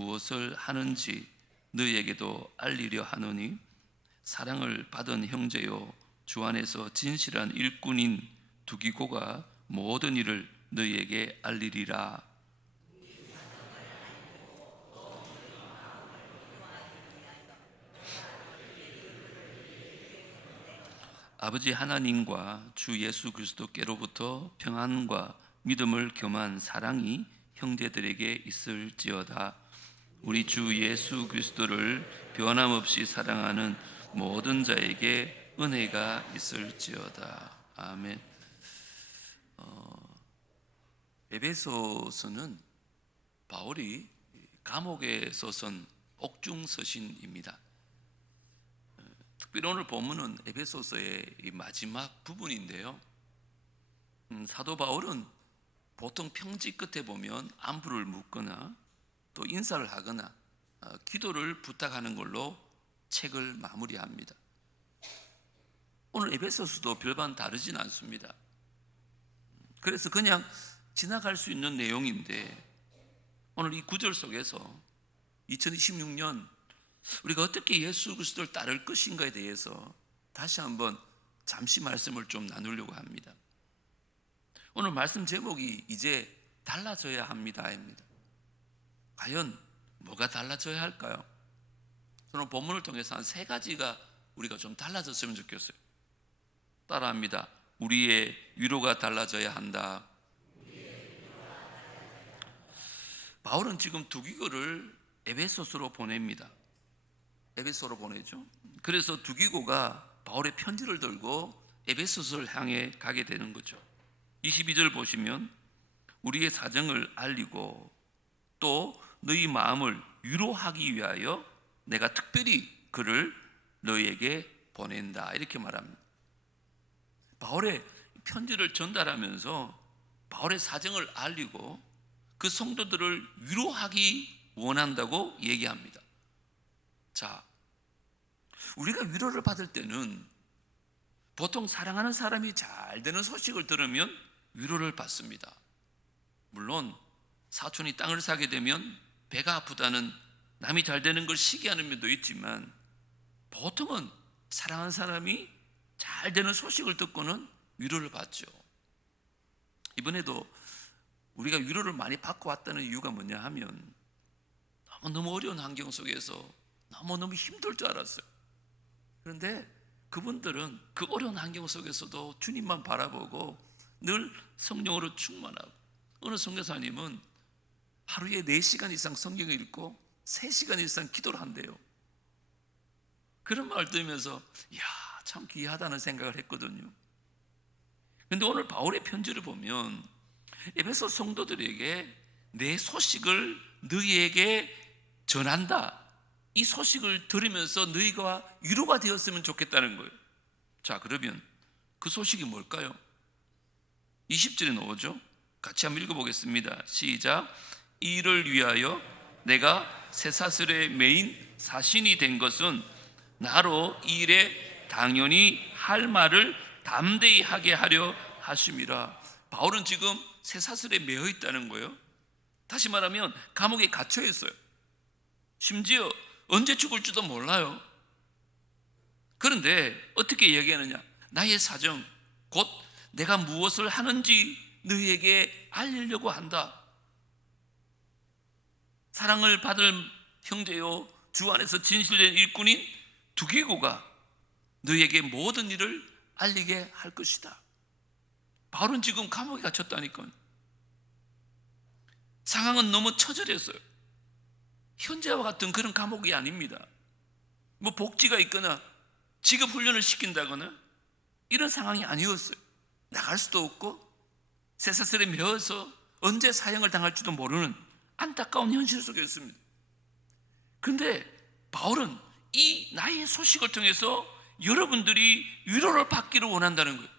무엇을 하는지 너희에게도 알리려 하노니 사랑을 받은 형제요 주 안에서 진실한 일꾼인 두기고가 모든 일을 너희에게 알리리라. 아버지 하나님과 주 예수 그리스도께로부터 평안과 믿음을 겸한 사랑이 형제들에게 있을지어다. 우리 주 예수 그리스도를 변함없이 사랑하는 모든 자에게 은혜가 있을지어다. 아멘. 에베소서는 바울이 감옥에서 쓴 옥중서신입니다. 특별히 오늘 본문은 에베소서의 마지막 부분인데요. 사도 바울은 보통 평지 끝에 보면 안부를 묻거나 또 인사를 하거나 기도를 부탁하는 걸로 책을 마무리합니다. 오늘 에베소서도 별반 다르진 않습니다. 그래서 그냥 지나갈 수 있는 내용인데 오늘 이 구절 속에서 2026년 우리가 어떻게 예수 그리스도를 따를 것인가에 대해서 다시 한번 잠시 말씀을 좀 나누려고 합니다. 오늘 말씀 제목이 이제 달라져야 합니다입니다. 과연 뭐가 달라져야 할까요? 저는 본문을 통해서 한 3가지가 우리가 좀 달라졌으면 좋겠어요. 따라합니다. 우리의 위로가 달라져야 한다. 바울은 지금 두기고를 에베소서로 보냅니다. 에베소로 보내죠. 그래서 두기고가 바울의 편지를 들고 에베소서를 향해 가게 되는 거죠. 22절 보시면 우리의 사정을 알리고 또 너희 마음을 위로하기 위하여 내가 특별히 그를 너희에게 보낸다 이렇게 말합니다. 바울의 편지를 전달하면서 바울의 사정을 알리고 그 성도들을 위로하기 원한다고 얘기합니다. 자, 우리가 위로를 받을 때는 보통 사랑하는 사람이 잘 되는 소식을 들으면 위로를 받습니다. 물론 사촌이 땅을 사게 되면 배가 아프다는 남이 잘 되는 걸 시기하는 면도 있지만 보통은 사랑하는 사람이 잘 되는 소식을 듣고는 위로를 받죠. 이번에도 우리가 위로를 많이 받고 왔다는 이유가 뭐냐 하면 너무 어려운 환경 속에서 너무 힘들 줄 알았어요. 그런데 그분들은 그 어려운 환경 속에서도 주님만 바라보고 늘 성령으로 충만하고, 어느 선교사님은 하루에 4시간 이상 성경을 읽고 3시간 이상 기도를 한대요. 그런 말을 들으면서 이야, 참 귀하다는 생각을 했거든요. 그런데 오늘 바울의 편지를 보면 에베소 성도들에게 내 소식을 너희에게 전한다, 이 소식을 들으면서 너희가 위로가 되었으면 좋겠다는 거예요. 자, 그러면 그 소식이 뭘까요? 20절에 나오죠. 같이 한번 읽어보겠습니다. 시작. 이 일을 위하여 내가 쇠사슬에 매인 사신이 된 것은 나로 이 일에 당연히 할 말을 담대히 하게 하려 하심이라. 바울은 지금 쇠사슬에 매여 있다는 거예요. 다시 말하면 감옥에 갇혀 있어요. 심지어 언제 죽을지도 몰라요. 그런데 어떻게 얘기하느냐? 나의 사정, 곧 내가 무엇을 하는지 너희에게 알리려고 한다. 사랑을 받을 형제요 주 안에서 진실된 일꾼인 두기고가 너희에게 모든 일을 알리게 할 것이다. 바울은 지금 감옥에 갇혔다니까요. 상황은 너무 처절했어요. 현재와 같은 그런 감옥이 아닙니다. 뭐 복지가 있거나 직업 훈련을 시킨다거나 이런 상황이 아니었어요. 나갈 수도 없고 쇠사슬에 매어서 언제 사형을 당할지도 모르는 안타까운 현실 속에 있습니다. 그런데 바울은 이 나의 소식을 통해서 여러분들이 위로를 받기를 원한다는 거예요.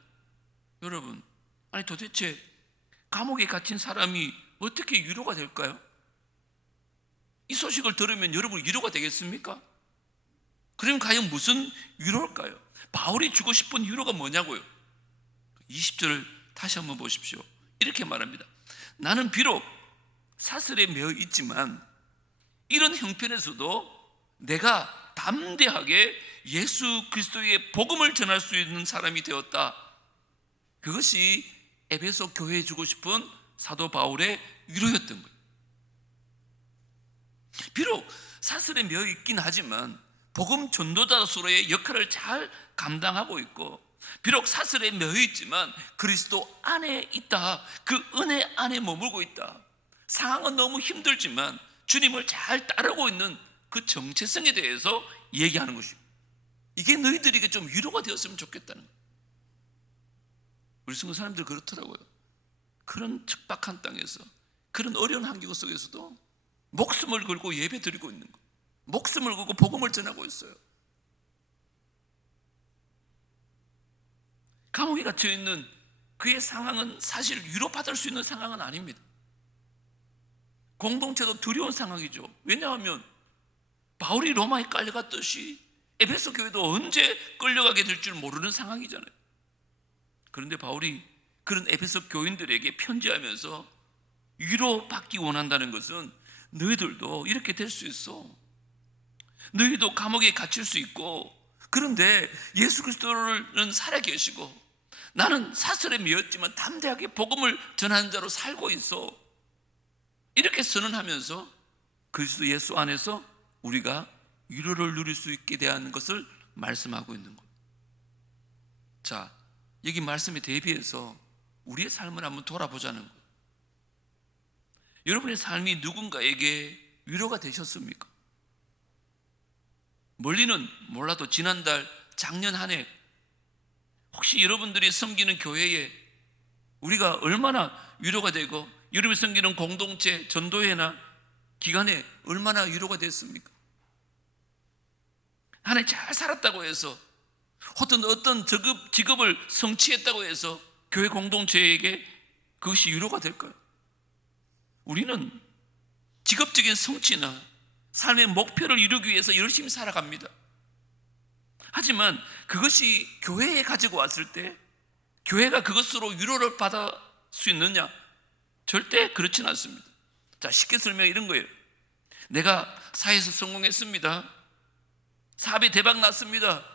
여러분, 아니 도대체 감옥에 갇힌 사람이 어떻게 위로가 될까요? 이 소식을 들으면 여러분 위로가 되겠습니까? 그러면 과연 무슨 위로일까요? 바울이 주고 싶은 위로가 뭐냐고요? 20절을 다시 한번 보십시오. 이렇게 말합니다. 나는 비록 사슬에 매어 있지만 이런 형편에서도 내가 담대하게 예수 그리스도의 복음을 전할 수 있는 사람이 되었다. 그것이 에베소 교회에 주고 싶은 사도 바울의 위로였던 거예요. 비록 사슬에 매여 있긴 하지만 복음 전도자로서의 역할을 잘 감당하고 있고, 비록 사슬에 매여 있지만 그리스도 안에 있다. 그 은혜 안에 머물고 있다. 상황은 너무 힘들지만 주님을 잘 따르고 있는 그 정체성에 대해서 얘기하는 것입니다. 이게 너희들에게 좀 위로가 되었으면 좋겠다는 거예요. 우리 성도 사람들 그렇더라고요. 그런 척박한 땅에서, 그런 어려운 환경 속에서도 목숨을 걸고 예배 드리고 있는 거예요. 목숨을 걸고 복음을 전하고 있어요. 감옥에 갇혀 있는 그의 상황은 사실 위로받을 수 있는 상황은 아닙니다. 공동체도 두려운 상황이죠. 왜냐하면 바울이 로마에 깔려갔듯이 에베소 교회도 언제 끌려가게 될 줄 모르는 상황이잖아요. 그런데 바울이 그런 에베소 교인들에게 편지하면서 위로받기 원한다는 것은 너희들도 이렇게 될 수 있어. 너희도 감옥에 갇힐 수 있고, 그런데 예수 그리스도는 살아계시고 나는 사슬에 매였지만 담대하게 복음을 전하는 자로 살고 있어. 이렇게 선언하면서 그리스도 예수 안에서 우리가 위로를 누릴 수 있게 대한 것을 말씀하고 있는 것. 자, 여기 말씀에 대비해서 우리의 삶을 한번 돌아보자는 것. 여러분의 삶이 누군가에게 위로가 되셨습니까? 멀리는 몰라도 지난달, 작년 한 해 혹시 여러분들이 섬기는 교회에 우리가 얼마나 위로가 되고, 여러분이 섬기는 공동체, 전도회나 기관에 얼마나 위로가 됐습니까? 한 해 잘 살았다고 해서, 어떤 직업을 성취했다고 해서 교회 공동체에게 그것이 위로가 될까요? 우리는 직업적인 성취나 삶의 목표를 이루기 위해서 열심히 살아갑니다. 하지만 그것이 교회에 가지고 왔을 때 교회가 그것으로 위로를 받을 수 있느냐? 절대 그렇진 않습니다. 자, 쉽게 설명해 이런 거예요. 내가 사회에서 성공했습니다. 사업에 대박 났습니다.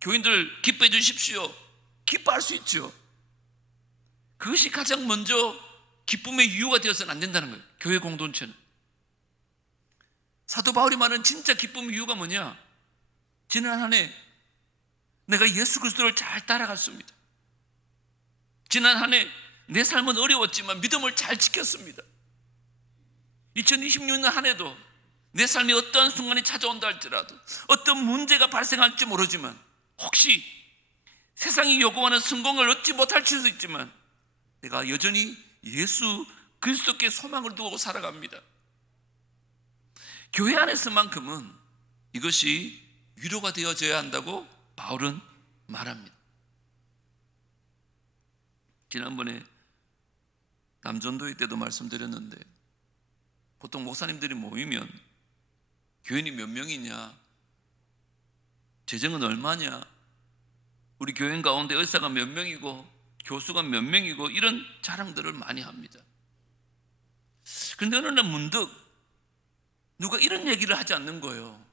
교인들 기뻐해 주십시오. 기뻐할 수 있죠. 그것이 가장 먼저 기쁨의 이유가 되어서는 안 된다는 거예요. 교회 공동체는. 사도 바울이 말하는 진짜 기쁨의 이유가 뭐냐? 지난 한 해 내가 예수 그리스도를 잘 따라갔습니다. 지난 한 해 내 삶은 어려웠지만 믿음을 잘 지켰습니다. 2026년 한 해도 내 삶이 어떠한 순간이 찾아온다 할지라도, 어떤 문제가 발생할지 모르지만, 혹시 세상이 요구하는 성공을 얻지 못할 수도 있지만 내가 여전히 예수 그리스도께 소망을 두고 살아갑니다. 교회 안에서만큼은 이것이 위로가 되어져야 한다고 바울은 말합니다. 지난번에 남전도회 때도 말씀드렸는데, 보통 목사님들이 모이면 교인이 몇 명이냐, 재정은 얼마냐, 우리 교인 가운데 의사가 몇 명이고 교수가 몇 명이고 이런 자랑들을 많이 합니다. 그런데 어느 날 문득 누가 이런 얘기를 하지 않는 거예요.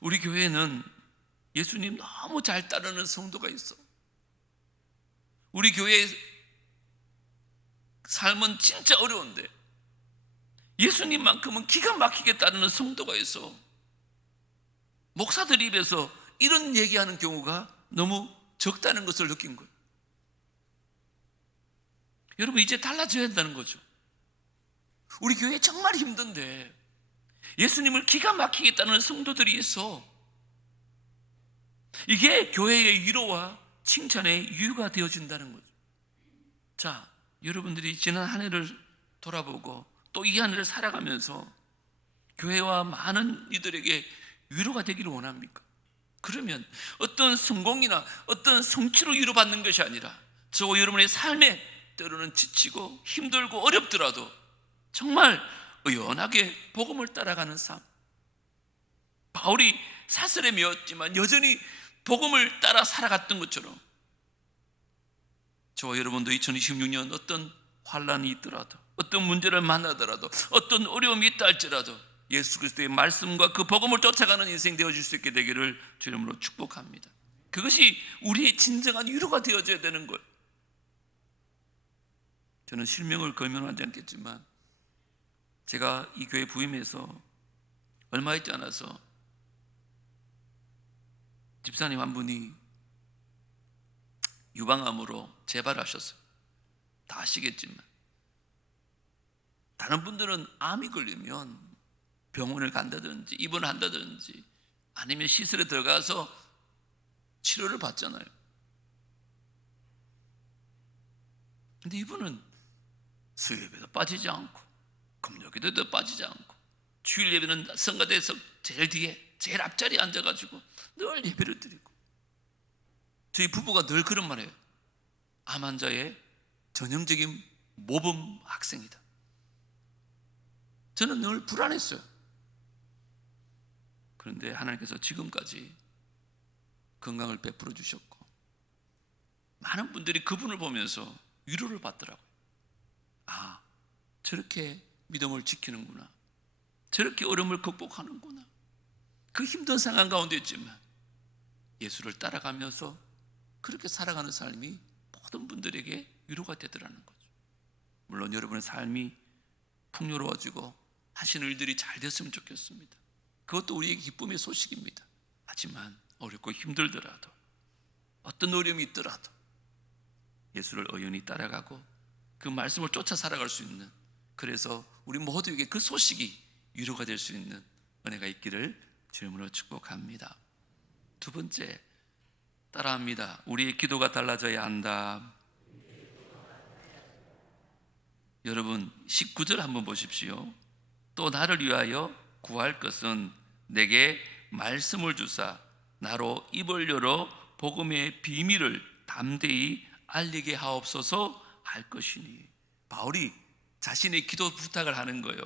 우리 교회는 예수님 너무 잘 따르는 성도가 있어. 우리 교회의 삶은 진짜 어려운데 예수님만큼은 기가 막히게 따르는 성도가 있어. 목사들 입에서 이런 얘기하는 경우가 너무 적다는 것을 느낀 거예요. 여러분, 이제 달라져야 한다는 거죠. 우리 교회 정말 힘든데 예수님을 기가 막히게 따르는 성도들이 있어. 이게 교회의 위로와 칭찬의 이유가 되어진다는 거죠. 자, 여러분들이 지난 한 해를 돌아보고 또 이 한 해를 살아가면서 교회와 많은 이들에게 위로가 되기를 원합니까? 그러면 어떤 성공이나 어떤 성취로 위로받는 것이 아니라 저와 여러분의 삶에 때로는 지치고 힘들고 어렵더라도 정말 의연하게 복음을 따라가는 삶. 바울이 사슬에 매였지만 여전히 복음을 따라 살아갔던 것처럼 저와 여러분도 2026년 어떤 환란이 있더라도, 어떤 문제를 만나더라도, 어떤 어려움이 있다 할지라도 예수 그리스도의 말씀과 그 복음을 쫓아가는 인생 되어줄 수 있게 되기를 주 이름으로 축복합니다. 그것이 우리의 진정한 위로가 되어져야 되는 거예요. 저는 실명을 거명하지 않겠지만 제가 이 교회 부임해서 얼마 있지 않아서 집사님 한 분이 유방암으로 재발하셨어요. 다 아시겠지만 다른 분들은 암이 걸리면 병원을 간다든지 입원을 한다든지 아니면 시설에 들어가서 치료를 받잖아요. 근데 이분은 수요예배도 빠지지 않고 금요기도도 빠지지 않고 주일 예배는 성가대에서 제일 뒤에 제일 앞자리에 앉아가지고 늘 예배를 드리고, 저희 부부가 늘 그런 말해요. 암 환자의 전형적인 모범 학생이다. 저는 늘 불안했어요. 그런데 하나님께서 지금까지 건강을 베풀어 주셨고 많은 분들이 그분을 보면서 위로를 받더라고요. 아, 저렇게 믿음을 지키는구나, 저렇게 어려움을 극복하는구나. 그 힘든 상황 가운데 있지만 예수를 따라가면서 그렇게 살아가는 삶이 모든 분들에게 위로가 되더라는 거죠. 물론 여러분의 삶이 풍요로워지고 하시는 일들이 잘 됐으면 좋겠습니다. 그것도 우리에게 기쁨의 소식입니다. 하지만 어렵고 힘들더라도 어떤 어려움이 있더라도 예수를 의연히 따라가고 그 말씀을 쫓아 살아갈 수 있는, 그래서 우리 모두에게 그 소식이 위로가 될 수 있는 은혜가 있기를 주님으로 축복합니다. 두 번째, 따라합니다. 우리의 기도가 달라져야 한다. 여러분 19절 한번 보십시오. 또 나를 위하여 구할 것은 내게 말씀을 주사 나로 입을 열어 복음의 비밀을 담대히 알리게 하옵소서 할 것이니. 바울이 자신의 기도 부탁을 하는 거예요.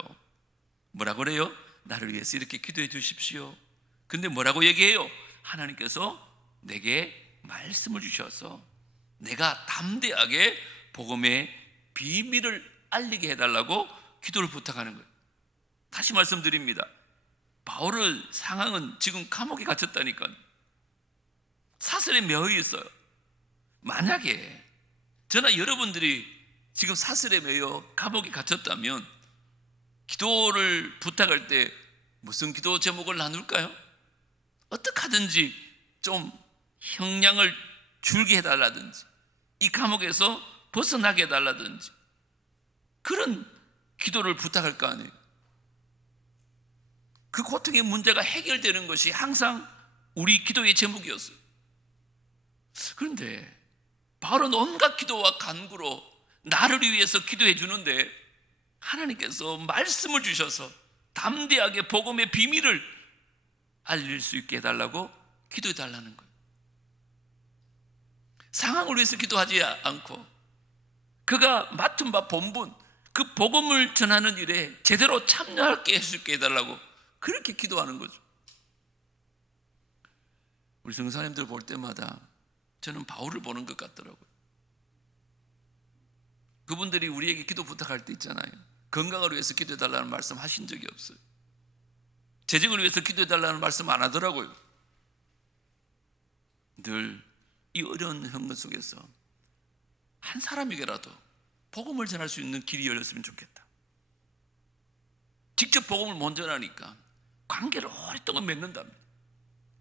뭐라고 그래요? 나를 위해서 이렇게 기도해 주십시오. 근데 뭐라고 얘기해요? 하나님께서 내게 말씀을 주셔서 내가 담대하게 복음의 비밀을 알리게 해달라고 기도를 부탁하는 거예요. 다시 말씀드립니다. 바울의 상황은 지금 감옥에 갇혔다니까요. 사슬에 매여 있어요. 만약에 저나 여러분들이 지금 사슬에 매여 감옥에 갇혔다면 기도를 부탁할 때 무슨 기도 제목을 나눌까요? 어떻게 하든지 좀 형량을 줄게 해달라든지 이 감옥에서 벗어나게 해달라든지 그런 기도를 부탁할 거 아니에요. 그 고통의 문제가 해결되는 것이 항상 우리 기도의 제목이었어요. 그런데 바울은 온갖 기도와 간구로 나를 위해서 기도해 주는데 하나님께서 말씀을 주셔서 담대하게 복음의 비밀을 알릴 수 있게 해달라고 기도해 달라는 거예요. 상황을 위해서 기도하지 않고 그가 맡은 바 본분, 그 복음을 전하는 일에 제대로 참여하게 할 수 있게 해달라고 그렇게 기도하는 거죠. 우리 성사님들 볼 때마다 저는 바울을 보는 것 같더라고요. 그분들이 우리에게 기도 부탁할 때 있잖아요. 건강을 위해서 기도해달라는 말씀 하신 적이 없어요. 재정을 위해서 기도해달라는 말씀 안 하더라고요. 늘 이 어려운 현실 속에서 한 사람에게라도 복음을 전할 수 있는 길이 열렸으면 좋겠다. 직접 복음을 먼저 하니까 관계를 오랫동안 맺는답니다.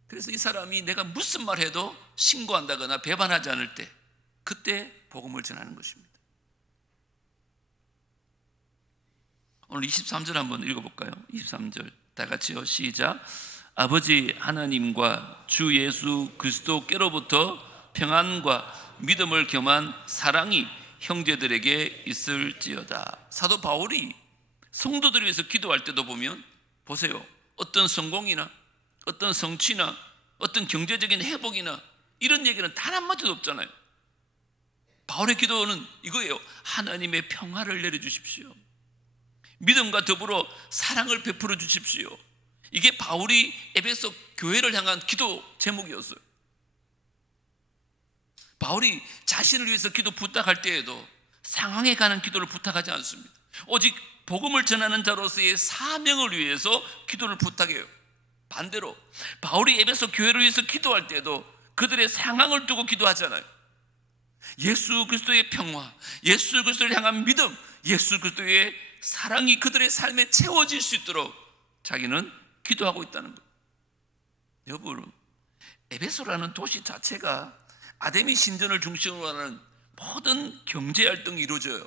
그래서 이 사람이 내가 무슨 말 해도 신고한다거나 배반하지 않을 때 그때 복음을 전하는 것입니다. 오늘 23절 한번 읽어볼까요? 23절 다 같이요. 시작. 아버지 하나님과 주 예수 그리스도께로부터 평안과 믿음을 겸한 사랑이 형제들에게 있을지어다. 사도 바울이 성도들을 위해서 기도할 때도 보면 보세요. 어떤 성공이나 어떤 성취나 어떤 경제적인 회복이나 이런 얘기는 단 한마디도 없잖아요. 바울의 기도는 이거예요. 하나님의 평화를 내려주십시오. 믿음과 더불어 사랑을 베풀어 주십시오. 이게 바울이 에베소 교회를 향한 기도 제목이었어요. 바울이 자신을 위해서 기도 부탁할 때에도 상황에 관한 기도를 부탁하지 않습니다. 오직 복음을 전하는 자로서의 사명을 위해서 기도를 부탁해요. 반대로 바울이 에베소 교회를 위해서 기도할 때도 그들의 상황을 두고 기도하잖아요. 예수 그리스도의 평화, 예수 그리스도를 향한 믿음, 예수 그리스도의 사랑이 그들의 삶에 채워질 수 있도록 자기는 기도하고 있다는 거예요. 여러분, 에베소라는 도시 자체가 아데미 신전을 중심으로 하는 모든 경제활동이 이루어져요.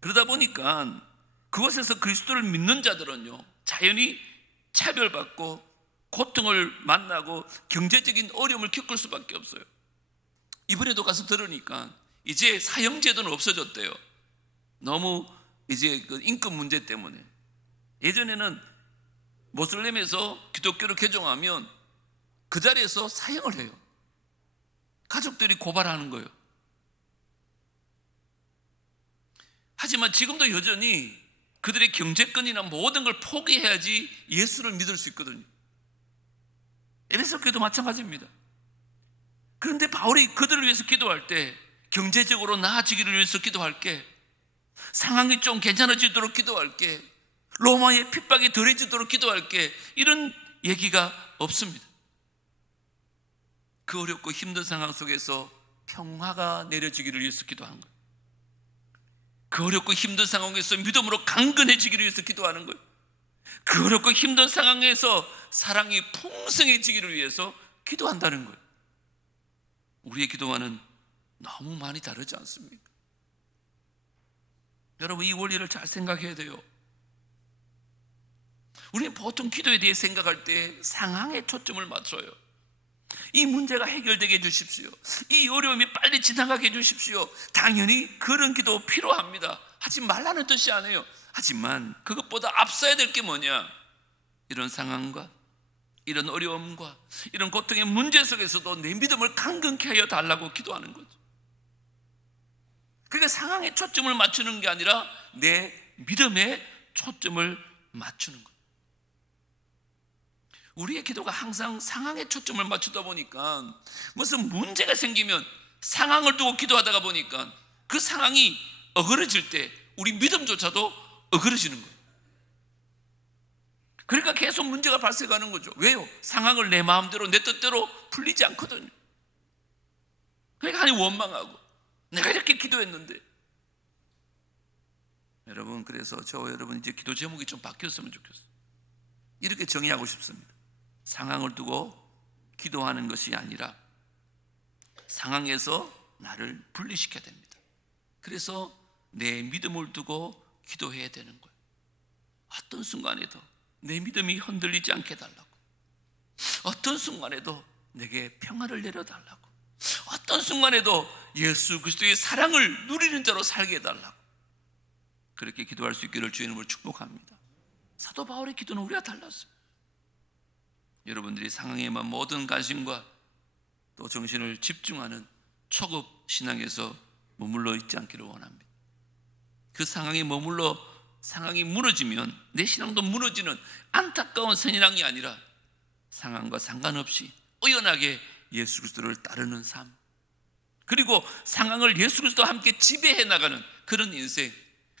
그러다 보니까 그곳에서 그리스도를 믿는 자들은요, 자연히 차별받고 고통을 만나고 경제적인 어려움을 겪을 수밖에 없어요. 이번에도 가서 들으니까 이제 사형제도는 없어졌대요. 너무 이제 그 인권 문제 때문에. 예전에는 모슬렘에서 기독교를 개종하면 그 자리에서 사형을 해요. 가족들이 고발하는 거예요. 하지만 지금도 여전히 그들의 경제권이나 모든 걸 포기해야지 예수를 믿을 수 있거든요. 에베소 교회도 마찬가지입니다. 그런데 바울이 그들을 위해서 기도할 때 경제적으로 나아지기를 위해서 기도할게, 상황이 좀 괜찮아지도록 기도할게, 로마의 핍박이 덜해지도록 기도할게, 이런 얘기가 없습니다. 그 어렵고 힘든 상황 속에서 평화가 내려지기를 위해서 기도하는 거예요. 그 어렵고 힘든 상황에서 믿음으로 강건해지기를 위해서 기도하는 거예요. 그 어렵고 힘든 상황에서 사랑이 풍성해지기를 위해서 기도한다는 거예요. 우리의 기도와는 너무 많이 다르지 않습니까? 여러분, 이 원리를 잘 생각해야 돼요. 우리는 보통 기도에 대해 생각할 때 상황에 초점을 맞춰요. 이 문제가 해결되게 해주십시오, 이 어려움이 빨리 지나가게 해주십시오. 당연히 그런 기도 필요합니다. 하지 말라는 뜻이 아니에요. 하지만 그것보다 앞서야 될 게 뭐냐, 이런 상황과 이런 어려움과 이런 고통의 문제 속에서도 내 믿음을 강건케 하여 달라고 기도하는 거죠. 그러니까 상황에 초점을 맞추는 게 아니라 내 믿음에 초점을 맞추는 거예요. 우리의 기도가 항상 상황에 초점을 맞추다 보니까 무슨 문제가 생기면 상황을 두고 기도하다가 보니까 그 상황이 어그러질 때 우리 믿음조차도 어그러지는 거예요. 그러니까 계속 문제가 발생하는 거죠. 왜요? 상황을 내 마음대로 내 뜻대로 풀리지 않거든요. 그러니까 하나님 원망하고, 내가 이렇게 기도했는데. 여러분, 그래서 저와 여러분 이제 기도 제목이 좀 바뀌었으면 좋겠어요. 이렇게 정의하고 싶습니다. 상황을 두고 기도하는 것이 아니라 상황에서 나를 분리시켜야 됩니다. 그래서 내 믿음을 두고 기도해야 되는 거예요. 어떤 순간에도 내 믿음이 흔들리지 않게 해달라고, 어떤 순간에도 내게 평화를 내려달라고, 어떤 순간에도 예수 그리스도의 사랑을 누리는 자로 살게 해달라고, 그렇게 기도할 수 있기를 주의 이름으로 축복합니다. 사도 바울의 기도는 우리와 달랐어요. 여러분들이 상황에만 모든 관심과 또 정신을 집중하는 초급 신앙에서 머물러 있지 않기를 원합니다. 그 상황에 머물러 상황이 무너지면 내 신앙도 무너지는 안타까운 선인왕이 아니라 상황과 상관없이 의연하게 예수 그리스도를 따르는 삶, 그리고 상황을 예수 그리스도와 함께 지배해 나가는 그런 인생,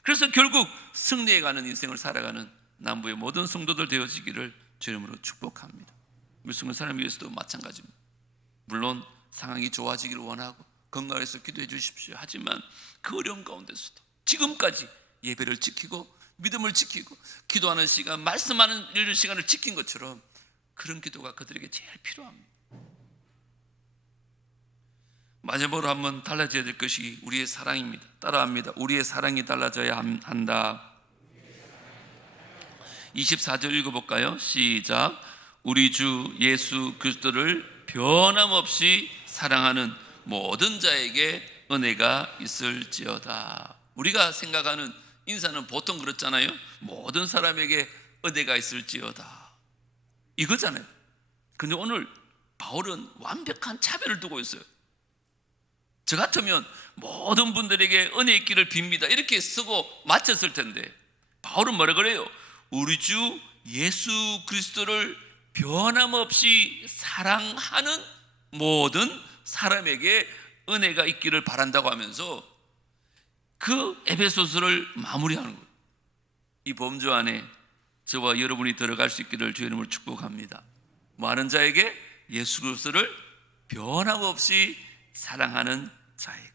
그래서 결국 승리해가는 인생을 살아가는 남부의 모든 성도들 되어지기를 주의 이름으로 축복합니다. 물승은 사람 위해서도 마찬가지입니다. 물론 상황이 좋아지기를 원하고 건강해서 기도해 주십시오. 하지만 그 어려운 가운데서도 지금까지 예배를 지키고 믿음을 지키고 기도하는 시간, 말씀하는 이런 시간을 지킨 것처럼 그런 기도가 그들에게 제일 필요합니다. 마지막으로 한번 달라져야 될 것이 우리의 사랑입니다. 따라합니다. 우리의 사랑이 달라져야 한다. 24절 읽어볼까요? 시작. 우리 주 예수 그리스도를 변함없이 사랑하는 모든 자에게 은혜가 있을지어다. 우리가 생각하는 인사는 보통 그렇잖아요. 모든 사람에게 은혜가 있을지어다, 이거잖아요. 근데 오늘 바울은 완벽한 차별을 두고 있어요. 저 같으면 모든 분들에게 은혜 있기를 빕니다 이렇게 쓰고 마쳤을 텐데, 바울은 뭐라 그래요? 우리 주 예수 그리스도를 변함없이 사랑하는 모든 사람에게 은혜가 있기를 바란다고 하면서 그 에베소서를 마무리하는 거예요. 이 범주 안에 저와 여러분이 들어갈 수 있기를 주의 이름으로 축복합니다. 많은 자에게 예수 그리스도를 변함없이 사랑하는 자에게.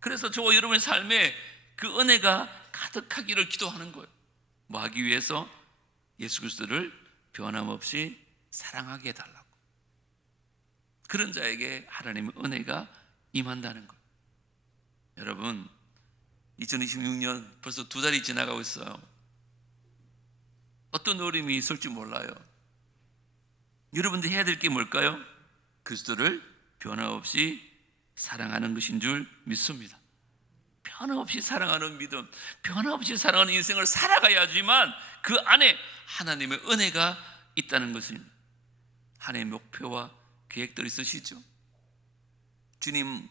그래서 저와 여러분의 삶에 그 은혜가 가득하기를 기도하는 거예요. 뭐 하기 위해서? 예수 그리스도를 변함없이 사랑하게 해달라고. 그런 자에게 하나님의 은혜가 임한다는 거예요. 여러분, 2026년 벌써 2달이 지나가고 있어요. 어떤 어려움이 있을지 몰라요. 여러분들이 해야 될 게 뭘까요? 그리스도를 변함없이 사랑하는 것인 줄 믿습니다. 변함없이 사랑하는 믿음, 변함없이 사랑하는 인생을 살아가야지만 그 안에 하나님의 은혜가 있다는 것입니다. 하나님의 목표와 계획들이 있으시죠? 주님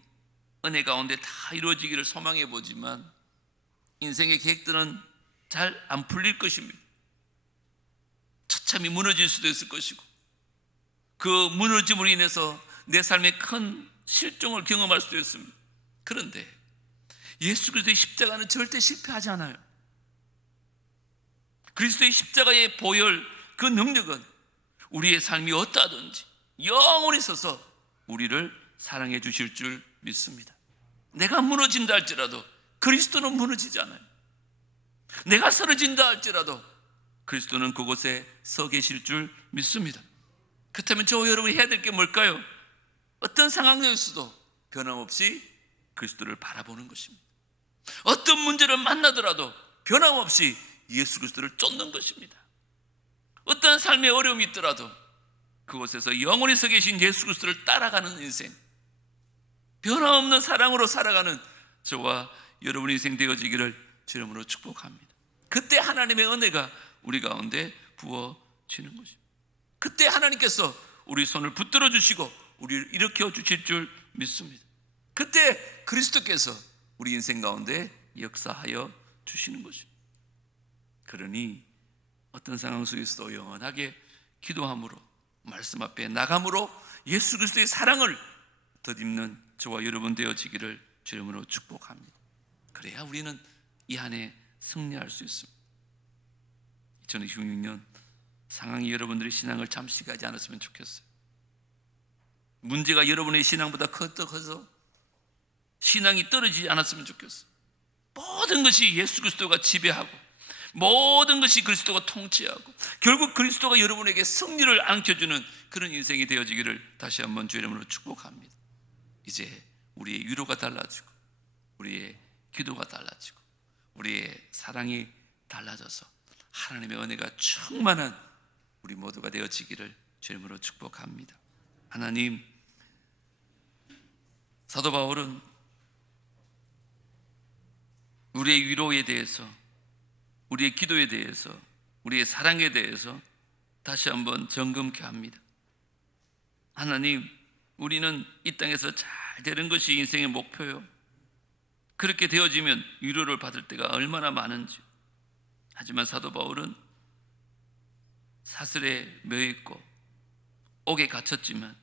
은혜 가운데 다 이루어지기를 소망해 보지만 인생의 계획들은 잘 안 풀릴 것입니다. 처참히 무너질 수도 있을 것이고, 그 무너짐으로 인해서 내 삶에 큰 실종을 경험할 수도 있습니다. 그런데 예수 그리스도의 십자가는 절대 실패하지 않아요. 그리스도의 십자가의 보혈, 그 능력은 우리의 삶이 어떠하든지 영원히 서서 우리를 사랑해 주실 줄 믿습니다. 내가 무너진다 할지라도 그리스도는 무너지지 않아요. 내가 쓰러진다 할지라도 그리스도는 그곳에 서 계실 줄 믿습니다. 그렇다면 저와 여러분이 해야 될 게 뭘까요? 어떤 상황에서도 변함없이 그리스도를 바라보는 것입니다. 어떤 문제를 만나더라도 변함없이 예수 그리스도를 쫓는 것입니다. 어떤 삶의 어려움이 있더라도 그곳에서 영원히 서 계신 예수 그리스도를 따라가는 인생, 변함없는 사랑으로 살아가는 저와 여러분의 인생 되어지기를 주님으로 축복합니다. 그때 하나님의 은혜가 우리 가운데 부어지는 것입니다. 그때 하나님께서 우리 손을 붙들어 주시고 우리를 일으켜 주실 줄 믿습니다. 그때 그리스도께서 우리 인생 가운데 역사하여 주시는 것입니다. 그러니 어떤 상황 속에서도 영원하게 기도함으로, 말씀 앞에 나감으로 예수 그리스도의 사랑을 덧입는 저와 여러분 되어지기를 주님으로 축복합니다. 그래야 우리는 이 한 해 승리할 수 있습니다. 2026년 상황이 여러분들의 신앙을 잠시 가지 않았으면 좋겠어요. 문제가 여러분의 신앙보다 커서 신앙이 떨어지지 않았으면 좋겠어요. 모든 것이 예수 그리스도가 지배하고 모든 것이 그리스도가 통치하고 결국 그리스도가 여러분에게 승리를 안겨주는 그런 인생이 되어지기를 다시 한번 주의 이름으로 축복합니다. 이제 우리의 위로가 달라지고 우리의 기도가 달라지고 우리의 사랑이 달라져서 하나님의 은혜가 충만한 우리 모두가 되어지기를 주의 이름으로 축복합니다. 하나님, 사도 바울은 우리의 위로에 대해서, 우리의 기도에 대해서, 우리의 사랑에 대해서 다시 한번 점검케 합니다. 하나님, 우리는 이 땅에서 잘 되는 것이 인생의 목표요. 그렇게 되어지면 위로를 받을 때가 얼마나 많은지. 하지만 사도 바울은 사슬에 매여 있고 옥에 갇혔지만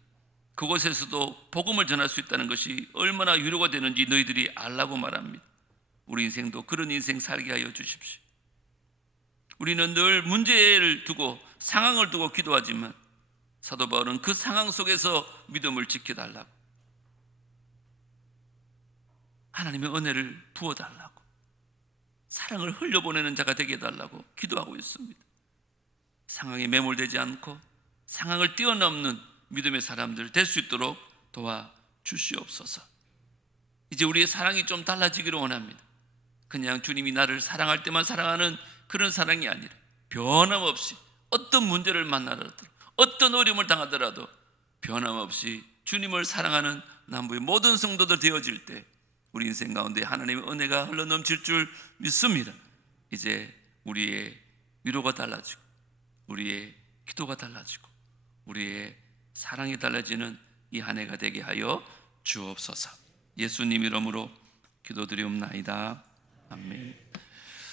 그곳에서도 복음을 전할 수 있다는 것이 얼마나 위로가 되는지 너희들이 알라고 말합니다. 우리 인생도 그런 인생 살게 하여 주십시오. 우리는 늘 문제를 두고 상황을 두고 기도하지만 사도 바울은 그 상황 속에서 믿음을 지켜달라고, 하나님의 은혜를 부어달라고, 사랑을 흘려보내는 자가 되게 해달라고 기도하고 있습니다. 상황에 매몰되지 않고 상황을 뛰어넘는 믿음의 사람들 될 수 있도록 도와주시옵소서. 이제 우리의 사랑이 좀 달라지기를 원합니다. 그냥 주님이 나를 사랑할 때만 사랑하는 그런 사랑이 아니라 변함없이 어떤 문제를 만나더라도 어떤 어려움을 당하더라도 변함없이 주님을 사랑하는 남부의 모든 성도들 되어질 때 우리 인생 가운데 하나님의 은혜가 흘러넘칠 줄 믿습니다. 이제 우리의 위로가 달라지고 우리의 기도가 달라지고 우리의 사랑이 달라지는 이 한 해가 되게 하여 주옵소서. 예수님 이름으로 기도드리옵나이다. 아멘.